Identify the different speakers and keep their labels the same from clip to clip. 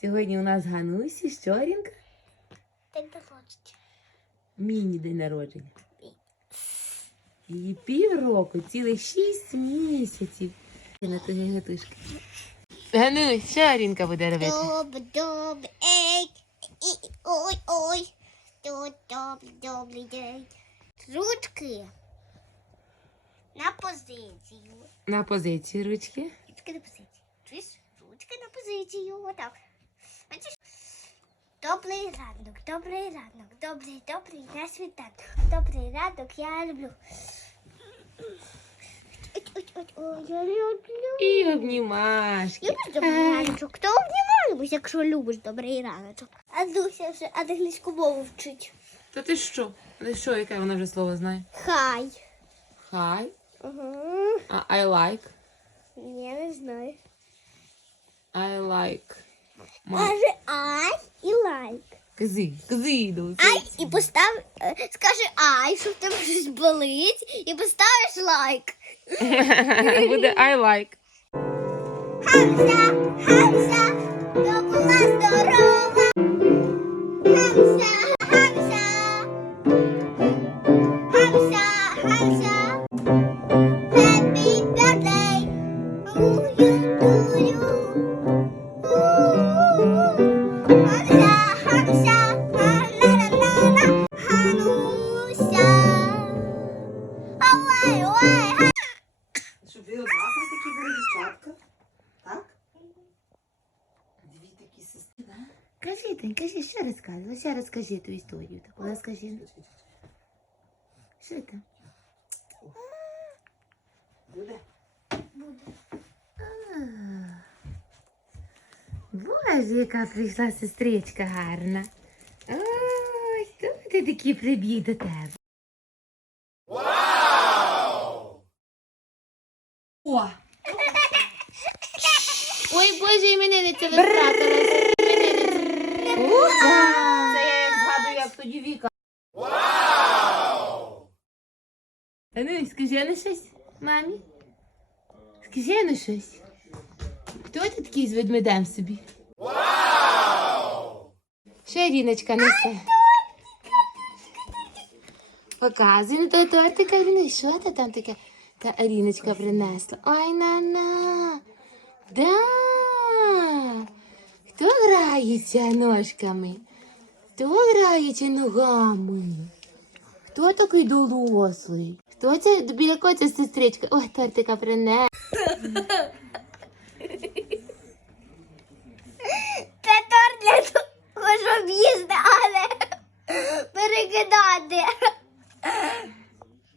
Speaker 1: Сьогодні у нас Ганусі, що Рінка?
Speaker 2: Так доходить.
Speaker 1: Міні день народження. Її півроку, цілих шість місяців. На ту гігатушки. Ганусь, що Рінка буде робити?
Speaker 2: Добре, добре, ей, ой, ой. Добре, добрий день. Ручки на позицію.
Speaker 1: На позиції ручки.
Speaker 2: Ручки на позицію. Чуєш? Ручки на позицію. Отак. Добрий ранок, добрий ранок, добрий, добрий на світанок. Добрий ранок, я люблю. Я люблю.
Speaker 1: І обнімашки.
Speaker 2: Любиш добрий раночок? Хто обнімаємось, якщо любиш добрий раночок? А Дуся вже англійську мову вчить.
Speaker 1: То ти що? Ти що, яке вона вже слово знає?
Speaker 2: Хай.
Speaker 1: Hi,
Speaker 2: Угу.
Speaker 1: а I like.
Speaker 2: Я не знаю.
Speaker 1: I like. Ма-
Speaker 2: Каже
Speaker 1: Кзи, кзи, Дуся.
Speaker 2: Ай і постав, е, скажи ай, щоб там щось болить, і поставиш лайк.
Speaker 1: Буде ай лайк.
Speaker 2: Хамса, хамса, була здорова.
Speaker 1: Кажи, Тань, кажи, що розказувала? Ще розкажи ту історію. Таку розкажи. Що там?
Speaker 3: Буде?
Speaker 1: Боже, яка прийшла сестричка гарна. Ой, хто ти такий прибіг до тебе?
Speaker 3: О!
Speaker 2: Ой, Боже, іменинниця ви втратилась.
Speaker 1: Це скажи на щось, мамі. Скажи на щось. Хто ти такий з ведмедем собі? Вау! Що Ріночка несе? Показуй на того тортика, Ріна, що це там таке? Та Аріночка принесла. Ой, на-на. Да. Хто грається ножками? Хто грається ногами? Хто такий дорослий? Хто це біля кого ця сестричка? Ой, тортика принесла.
Speaker 2: Це торт для того, щоб їсти, але перекидати.
Speaker 1: Ганусь,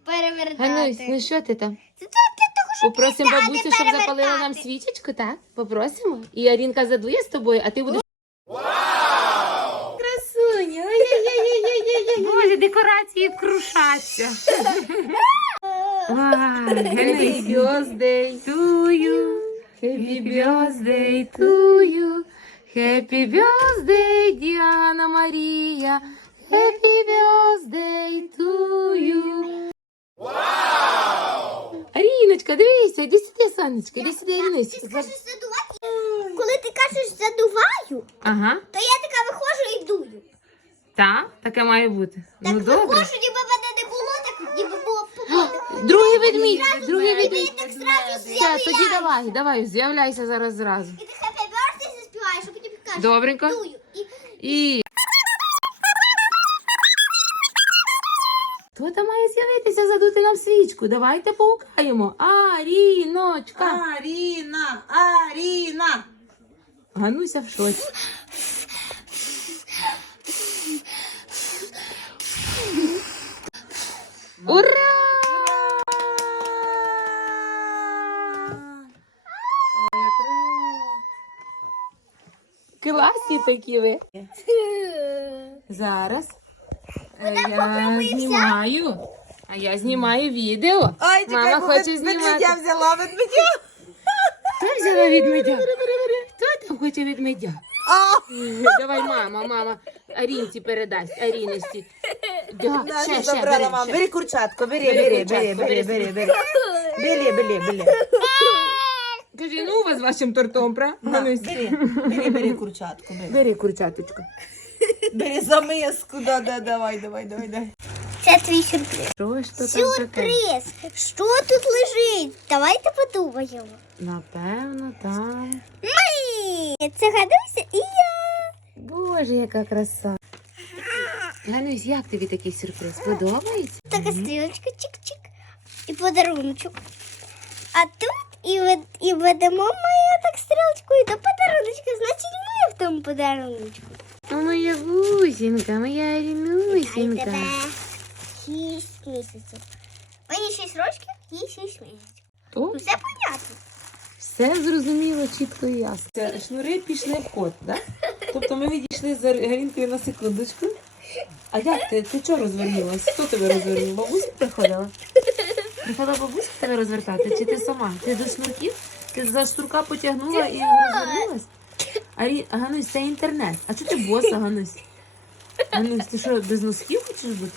Speaker 2: Перевертати.
Speaker 1: ну що ти там?
Speaker 2: Це торт для того, щоб
Speaker 1: Попросимо
Speaker 2: їсти, а не
Speaker 1: бабусю, щоб запалила нам
Speaker 2: перевертати.
Speaker 1: свічечку, так? Попросимо. І Арінка задує з тобою, а ти будеш. Декорації крушаться. Happy birthday to you. Happy birthday to you. Happy birthday, Діана Марія. Happy birthday to you. Аріночка, дивися, іди сюди, сонечко, іди сюди, Аріночка.
Speaker 2: Ти скажеш задувати? Коли ти кажеш задуваю,
Speaker 1: Ага,
Speaker 2: то я така виходжу і дую.
Speaker 1: Так, таке має бути.
Speaker 2: Так
Speaker 1: Ну добре.
Speaker 2: виходжу, ніби мене не було, так ніби було погода.
Speaker 1: Другий ведмідь, другий ведмідь.
Speaker 2: так зразу
Speaker 1: Все,
Speaker 2: з'являється.
Speaker 1: тоді давай, давай, з'являйся зараз зразу.
Speaker 2: І ти happy birthday заспіваєш, а потім кажеш
Speaker 1: Добренько.
Speaker 2: дую. І
Speaker 1: І. Хто там має з'явитися задути нам свічку? Давайте поукаємо. Аріночка.
Speaker 3: Аріна! Аріна!
Speaker 1: Гануся в шоці. Ура! Класні такі ви. Зараз. Е, Я знімаю. А я знімаю відео.
Speaker 3: Ой,
Speaker 1: Мама хоче знімати.
Speaker 3: взяла ведмедя.
Speaker 1: Хто взяла відмедя? Хто там хоче відмедя?
Speaker 3: А,
Speaker 1: Давай, мама, мама. Арінці передасть, Аріночці. Да, ще, ще,
Speaker 3: забрала
Speaker 1: бери,
Speaker 3: мама.
Speaker 1: ще.
Speaker 3: Бери курчатку, бери,
Speaker 1: Бери
Speaker 3: бери,
Speaker 1: курчатку,
Speaker 3: бери, бери,
Speaker 1: бери.
Speaker 3: бери, бери. Бери, бери, бери.
Speaker 1: Кажи, ну у вас з вашим тортом, правда?
Speaker 3: На, бери, бери, бери курчатку, бери.
Speaker 1: Бери курчаточку.
Speaker 3: Бери за миску, да, да, давай, давай, давай, давай.
Speaker 2: Це твій сюрприз.
Speaker 1: Що ж то там таке?
Speaker 2: Сюрприз! Що тут лежить? Давайте подумаємо.
Speaker 1: Напевно, там.
Speaker 2: Ні, Це гадуся і я.
Speaker 1: Боже, яка краса. Ганусь, як тобі такий сюрприз? Подобається?
Speaker 2: Така стрілочка, чик-чик. І подаруночок. А тут і, вед, і ведемо ми так стрілочку і до подаруночка. Значить, ми в тому подаруночку.
Speaker 1: О, моя бусінка, моя рінусінка.
Speaker 2: тебе місяців. Мені шість років і шість місяців.
Speaker 1: О,
Speaker 2: Все понятно.
Speaker 1: все зрозуміло, чітко і ясно.
Speaker 3: Шнури пішли в ход, так? Тобто ми відійшли з Гарінкою на секундочку. А як ти? Ти чого розвернулась? Хто тебе розвернув? Бабуся приходила?
Speaker 1: Приходила бабуся тебе розвертати, чи ти сама? Ти до шнурків? Ти за шнурка потягнула і розвернулась? А Ганусь, це інтернет. А чого ти боса, Ганусь? Ганусь, ти що, без носків хочеш бути?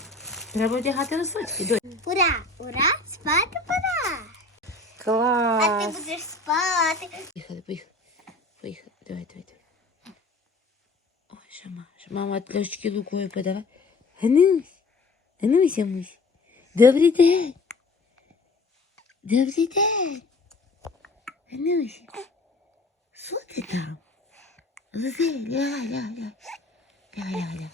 Speaker 1: Треба одягати носочки.
Speaker 2: Ура, ура, спати пора. А ти будеш спати.
Speaker 1: Поїхали, поїхали. Поїхали. Давай, давай, давай що мама для шкілу кою подала. Гнись, гнися мусь. Добрий день. Добрий день. Гнися. Що ти там? Лзи, ля, ля, ля. Ля, ля,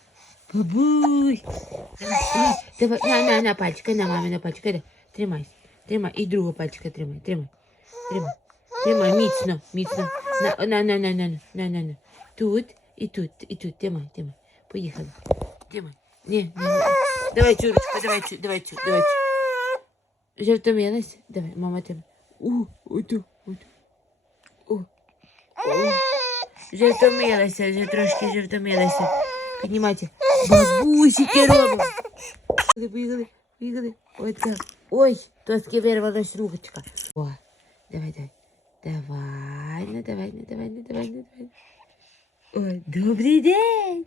Speaker 1: Давай, на, на, на пальчика, на мамі, на пальчика. Тримай, тримай. И другого пальчика тримай, тримай. Тримай. Тримай, міцно, міцно. На, на, на, на, на, на, на, на. Тут і тут, і тут. Тримай, тримай. Поїхали. Тримай. Ні, ні, ні. Давай, Чурочка, давай, чу, давай, чу, давай. чу. Вже? Давай, мама тебе. У, оту, оту. О. О. Вже втомилася, вже трошки. Піднімайте. Бабусики робимо. Поїхали, поїхали, поїхали. Оце. Ой, тоски вирвалась ручка. О, давай, давай. Давай, не давай, не давай, не давай, не давай. Ой, добрий день.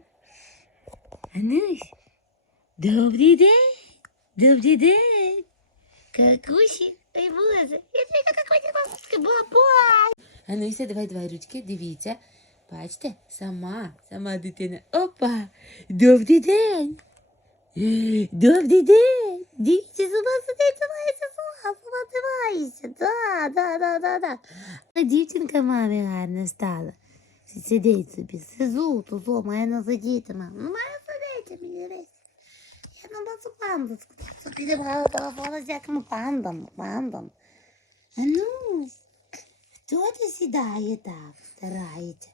Speaker 1: Анусь, добрий день. Добрий день. Какусі, ой, боже, я тобі какой бабуська, бабай. Ануся, давай, давай, ручки, дивіться. Бачите, сама, сама дитина. Опа, добрий день. Добрий день! Дивіться, сама сидить, тримається сама, сама тримається. Да, да, да, да, да. А дівчинка мамі гарна стала. Сидить собі, сизу, тут о, має не сидіти, мама. Ну, має сидіти, мені дивись. Я на базу панду скажу. Ти брала телефон з яким пандом, пандом. А ну, хто то сідає так, старається?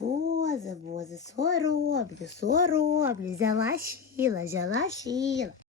Speaker 1: Боже, боже, що роблю, що роблю? Взяла щіла, взяла щіла.